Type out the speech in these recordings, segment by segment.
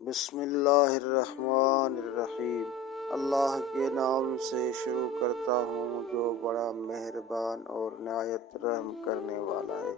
بسم اللہ الرحمن الرحیم۔ اللہ کے نام سے شروع کرتا ہوں جو بڑا مہربان اور نہایت رحم کرنے والا ہے۔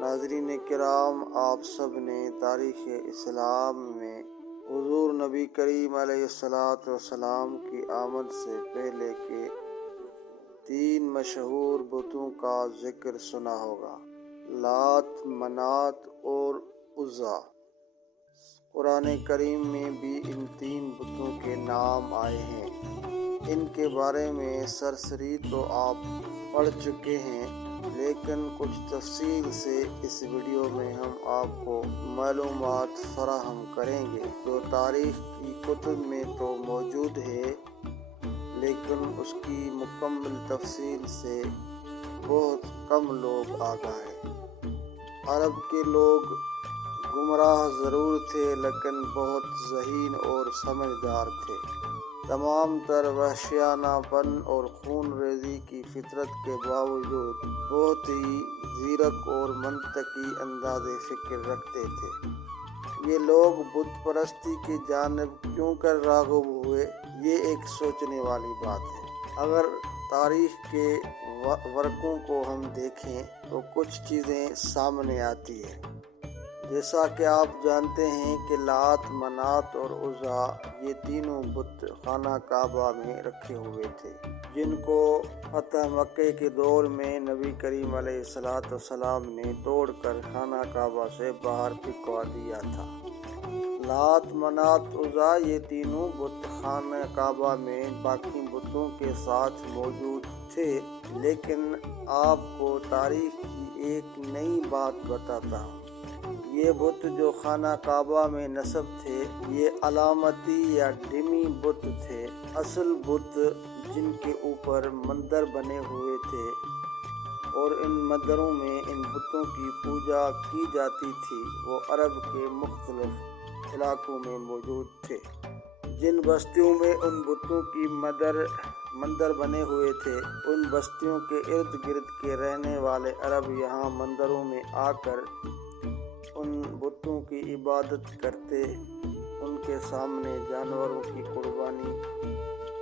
ناظرین کرام، آپ سب نے تاریخ اسلام میں حضور نبی کریم علیہ السلام کی آمد سے پہلے کے 3 مشہور بتوں کا ذکر سنا ہوگا: لات، منات اور عزا۔ قرآن کریم میں بھی ان 3 بتوں کے نام آئے ہیں۔ ان کے بارے میں سرسری تو آپ پڑھ چکے ہیں، لیکن کچھ تفصیل سے اس ویڈیو میں ہم آپ کو معلومات فراہم کریں گے جو تاریخ کی کتب میں تو موجود ہے، لیکن اس کی مکمل تفصیل سے بہت کم لوگ آگاہ ہیں۔ عرب کے لوگ گمراہ ضرور تھے، لیکن بہت ذہین اور سمجھدار تھے۔ تمام تر وحشیانہ پن اور خون ریزی کی فطرت کے باوجود بہت ہی زیرک اور منطقی انداز فکر رکھتے تھے۔ یہ لوگ بت پرستی کی جانب کیوں کر راغب ہوئے، یہ ایک سوچنے والی بات ہے۔ اگر تاریخ کے ورقوں کو ہم دیکھیں تو کچھ چیزیں سامنے آتی ہیں۔ جیسا کہ آپ جانتے ہیں کہ لات، منات اور عزا یہ تینوں بت خانہ کعبہ میں رکھے ہوئے تھے، جن کو فتح مکہ کے دور میں نبی کریم علیہ السلام نے توڑ کر خانہ کعبہ سے باہر پھینکوا دیا تھا۔ لات، منات، عزا یہ تینوں بت خانہ کعبہ میں باقی بتوں کے ساتھ موجود تھے، لیکن آپ کو تاریخ کی ایک نئی بات بتاتا ہوں۔ یہ بت جو خانہ کعبہ میں نصب تھے، یہ علامتی یا ڈمی بت تھے۔ اصل بت جن کے اوپر مندر بنے ہوئے تھے اور ان مندروں میں ان بتوں کی پوجا کی جاتی تھی، وہ عرب کے مختلف علاقوں میں موجود تھے۔ جن بستیوں میں ان بتوں کی مندر بنے ہوئے تھے، ان بستیوں کے ارد گرد کے رہنے والے عرب یہاں مندروں میں آ کر ان بتوں کی عبادت کرتے، ان کے سامنے جانوروں کی قربانی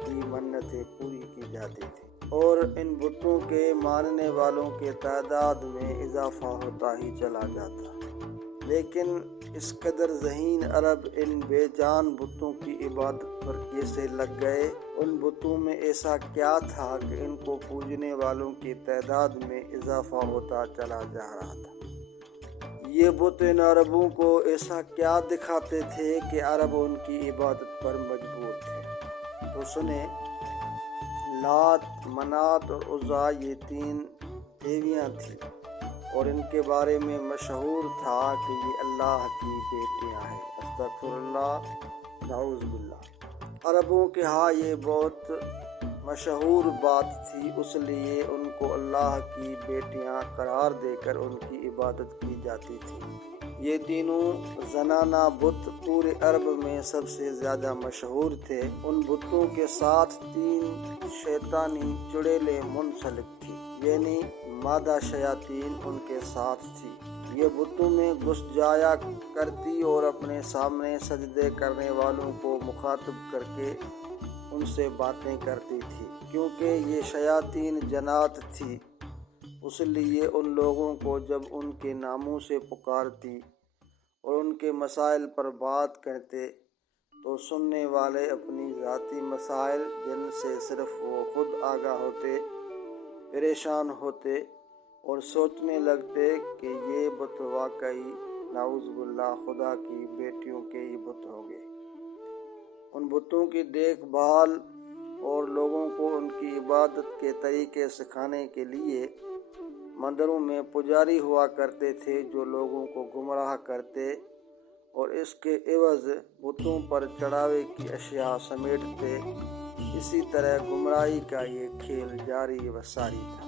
کی منتیں پوری کی جاتی تھی، اور ان بتوں کے ماننے والوں کے تعداد میں اضافہ ہوتا ہی چلا جاتا۔ لیکن اس قدر ذہین عرب ان بے جان بتوں کی عبادت پر کیسے لگ گئے؟ ان بتوں میں ایسا کیا تھا کہ ان کو پوجنے والوں کی تعداد میں اضافہ ہوتا چلا جا رہا تھا؟ یہ بت ان عربوں کو ایسا کیا دکھاتے تھے کہ عرب ان کی عبادت پر مجبور تھے؟ تو سنیں، لات، منات اور عزا یہ 3 دیویاں تھیں، اور ان کے بارے میں مشہور تھا کہ یہ اللہ کی بیٹیاں ہیں۔ استغفر اللہ، نعوذ باللہ۔ عربوں کے ہاں یہ بہت مشہور بات تھی، اس لیے ان کو اللہ کی بیٹیاں قرار دے کر ان کی عبادت کی جاتی تھی۔ یہ تینوں زنانہ بت پورے عرب میں سب سے زیادہ مشہور تھے۔ ان بتوں کے ساتھ 3 شیطانی چڑیلیں منسلک تھی، یعنی مادہ شیاطین ان کے ساتھ تھی۔ یہ بتوں میں گھس جایا کرتی اور اپنے سامنے سجدے کرنے والوں کو مخاطب کر کے ان سے باتیں کرتی تھی۔ کیونکہ یہ شیاطین جنات تھی، اس لیے ان لوگوں کو جب ان کے ناموں سے پکارتی اور ان کے مسائل پر بات کرتے تو سننے والے اپنی ذاتی مسائل، جن سے صرف وہ خود آگاہ ہوتے، پریشان ہوتے اور سوچنے لگتے کہ یہ بت واقعی نعوذ باللہ خدا کی بیٹیوں کے ہی بت ہوں گے۔ ان بتوں کی دیکھ بھال اور لوگوں کو ان کی عبادت کے طریقے سکھانے کے لیے مندروں میں پجاری ہوا کرتے تھے، جو لوگوں کو گمراہ کرتے اور اس کے عوض بتوں پر چڑھاوے کی اشیاء سمیٹتے۔ اسی طرح گمراہی کا یہ کھیل جاری و ساری تھا۔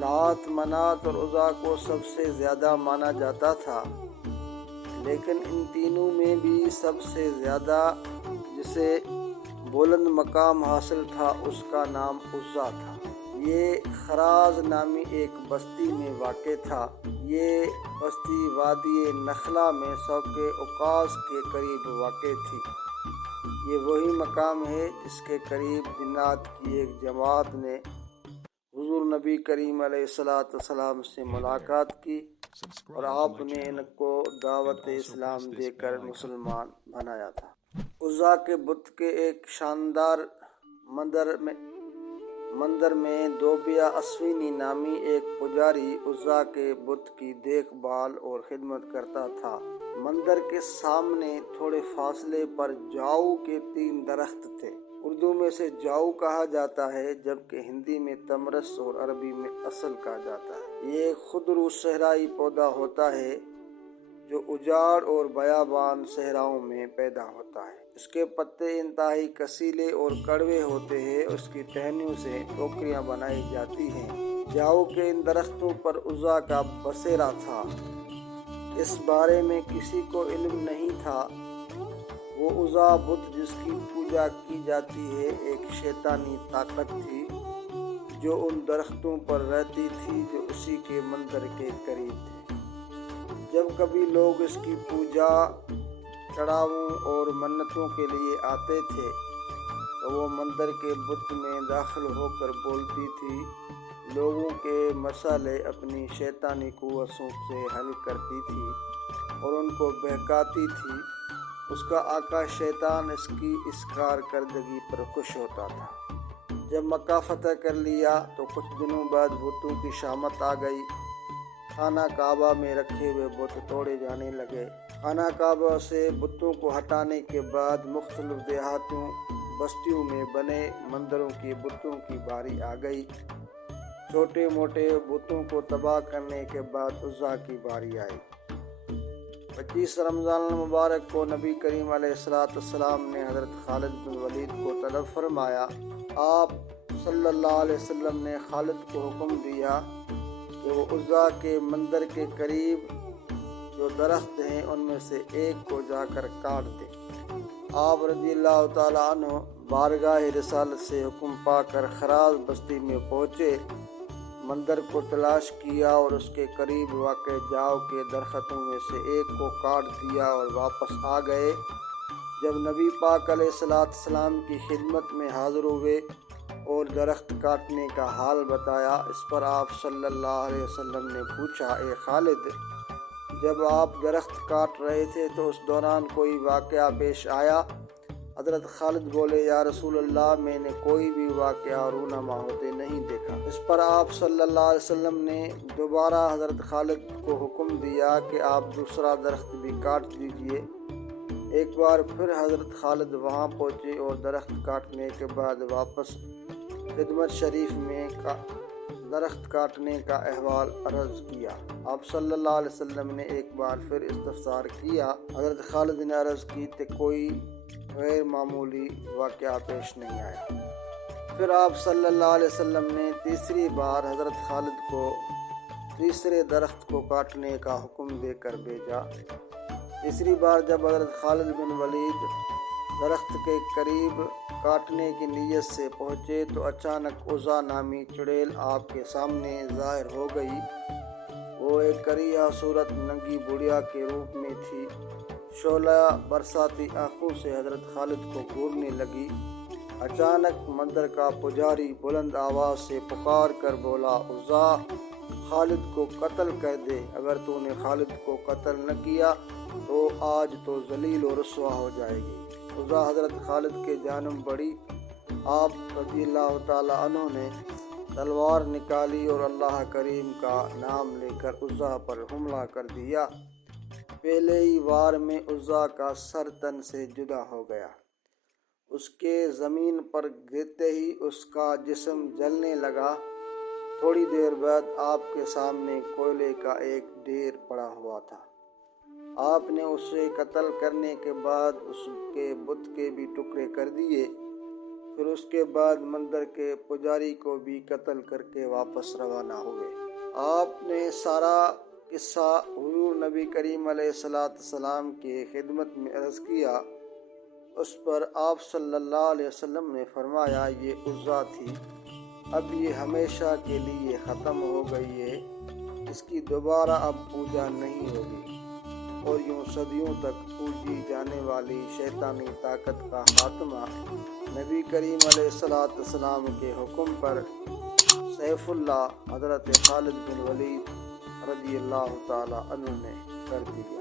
لات، منات اور عزا کو سب سے زیادہ مانا جاتا تھا، لیکن ان تینوں میں بھی سب سے زیادہ جسے بلند مقام حاصل تھا اس کا نام عزا تھا۔ یہ خراز نامی ایک بستی میں واقع تھا۔ یہ بستی وادی نخلا میں سوق اوقاس کے قریب واقع تھی۔ یہ وہی مقام ہے جس کے قریب جنات کی ایک جماعت نے حضور نبی کریم علیہ السلام سے ملاقات کی اور آپ نے ان کو دعوت اسلام دے کر مسلمان بنایا تھا۔ عزا کے بت کے ایک شاندار مندر میں دوبیا اسوینی نامی ایک پجاری عزا کے بت کی دیکھ بھال اور خدمت کرتا تھا۔ مندر کے سامنے تھوڑے فاصلے پر جاؤ کے 3 درخت تھے۔ اردو میں سے جاؤ کہا جاتا ہے جبکہ ہندی میں تمرس اور عربی میں اصل کہا جاتا ہے۔ یہ خضر صحرائی پودا ہوتا ہے جو اجاڑ اور بیابان صحراؤں میں پیدا ہوتا ہے۔ اس کے پتے انتہائی کسیلے اور کڑوے ہوتے ہیں۔ اس کی ٹہنیوں سے ٹوکریاں بنائی جاتی ہیں۔ جاؤ کے ان درختوں پر عزا کا بسیرا تھا۔ اس بارے میں کسی کو علم نہیں تھا۔ وہ عزا بت جس کی پوجا کی جاتی ہے ایک شیطانی طاقت تھی جو ان درختوں پر رہتی تھی جو اسی کے مندر کے قریب تھے۔ جب کبھی لوگ اس کی پوجا چڑھاووں اور منتوں کے لیے آتے تھے تو وہ مندر کے بت میں داخل ہو کر بولتی تھی، لوگوں کے مسئلے اپنی شیطانی قوتوں سے حل کرتی تھی اور ان کو بہکاتی تھی۔ اس کا آقا شیطان اس کی اس کارکردگی پر خوش ہوتا تھا۔ جب مکہ فتح کر لیا تو کچھ دنوں بعد بتوں کی شامت آ گئی۔ خانہ کعبہ میں رکھے ہوئے بت توڑے جانے لگے۔ خانہ کعبہ سے بتوں کو ہٹانے کے بعد مختلف دیہاتوں بستیوں میں بنے مندروں کے بتوں کی باری آ گئی۔ چھوٹے موٹے بتوں کو تباہ کرنے کے بعد عزا کی باری آئی۔ 25 رمضان المبارک کو نبی کریم علیہ السلام نے حضرت خالد بن ولید کو طلب فرمایا۔ آپ صلی اللہ علیہ وسلم نے خالد کو حکم دیا کہ وہ عزا کے مندر کے قریب جو درخت ہیں ان میں سے ایک کو جا کر کاٹ دے۔ آپ رضی اللہ تعالیٰ عنہ بارگاہ رسالت سے حکم پا کر خراز بستی میں پہنچے، مندر کو تلاش کیا اور اس کے قریب واقع جاؤ کے درختوں میں سے ایک کو کاٹ دیا اور واپس آ گئے۔ جب نبی پاک علیہ السلام کی خدمت میں حاضر ہوئے اور درخت کاٹنے کا حال بتایا، اس پر آپ صلی اللہ علیہ وسلم نے پوچھا، اے خالد، جب آپ درخت کاٹ رہے تھے تو اس دوران کوئی واقعہ پیش آیا؟ حضرت خالد بولے، یا رسول اللہ، میں نے کوئی بھی واقعہ رونما ہوتے نہیں دیکھا۔ اس پر آپ صلی اللہ علیہ وسلم نے دوبارہ حضرت خالد کو حکم دیا کہ آپ دوسرا درخت بھی کاٹ دیجئے۔ ایک بار پھر حضرت خالد وہاں پہنچے اور درخت کاٹنے کے بعد واپس خدمت شریف میں درخت کاٹنے کا احوال عرض کیا۔ آپ صلی اللہ علیہ وسلم نے ایک بار پھر استفسار کیا۔ حضرت خالد نے عرض کی کہ کوئی غیر معمولی واقعہ پیش نہیں آیا۔ پھر آپ صلی اللہ علیہ وسلم نے تیسری بار حضرت خالد کو تیسرے درخت کو کاٹنے کا حکم دے کر بھیجا۔ تیسری بار جب حضرت خالد بن ولید درخت کے قریب کاٹنے کی نیت سے پہنچے تو اچانک عزا نامی چڑیل آپ کے سامنے ظاہر ہو گئی۔ وہ ایک کریہ صورت ننگی بڑھیا کے روپ میں تھی۔ شعلہ برساتی آنکھوں سے حضرت خالد کو گھورنے لگی۔ اچانک مندر کا پجاری بلند آواز سے پکار کر بولا، عزا، خالد کو قتل کر دے۔ اگر تو نے خالد کو قتل نہ کیا تو آج تو ذلیل و رسوا ہو جائے گی۔ عزا حضرت خالد کے جانب بڑھی۔ آپ رضی اللہ تعالیٰ عنہ نے تلوار نکالی اور اللہ کریم کا نام لے کر عزا پر حملہ کر دیا۔ پہلے ہی وار میں عزا کا سر تن سے جدا ہو گیا۔ اس کے زمین پر گرتے ہی اس کا جسم جلنے لگا۔ تھوڑی دیر بعد آپ کے سامنے کوئلے کا ایک ڈھیر پڑا ہوا تھا۔ آپ نے اسے قتل کرنے کے بعد اس کے بت کے بھی ٹکڑے کر دیے۔ پھر اس کے بعد مندر کے پجاری کو بھی قتل کر کے واپس روانہ ہوئے۔ آپ نے سارا قصہ حضور نبی کریم علیہ السلام کی خدمت میں عرض کیا۔ اس پر آپ صلی اللہ علیہ وسلم نے فرمایا، یہ عزا تھی، اب یہ ہمیشہ کے لیے ختم ہو گئی ہے۔ اس کی دوبارہ اب پوجا نہیں ہوگی، اور یوں صدیوں تک پوجی جانے والی شیطانی طاقت کا خاتمہ نبی کریم علیہ السلام کے حکم پر سیف اللہ حضرت خالد بن ولید رضی اللہ تعالی عنہ نے کر دیا۔